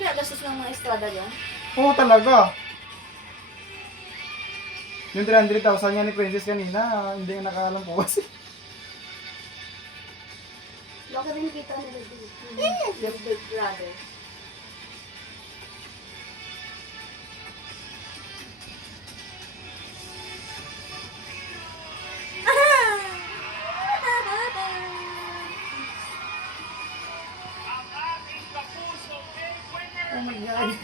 kaya gastos ng mga estrada yan? Oo talaga. Yung 300,000 nga ni Princess kanina, hindi nga nakaalam po kasi. Laki rin kita nila dito. Yung big brother. Oh my God.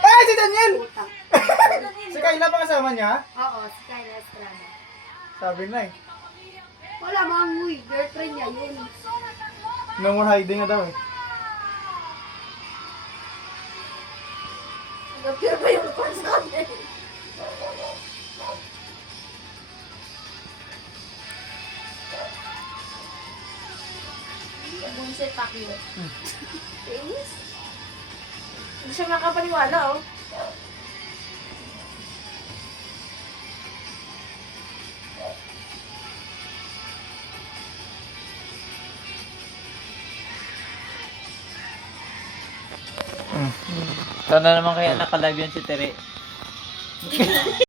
Ay, si Daniel! Utang. Si Kayla pa kasama niya? Oo, si Kyla Estrada. Sabi na eh. Wala manguy, girlfriend niya yun. No more hiding na daw eh. Nag-appear ba yung concert eh? Bullshit, Pacquiao. Tinis? Hindi siya makapaniwala, oh. Sana naman kaya nakalive yan si Tere.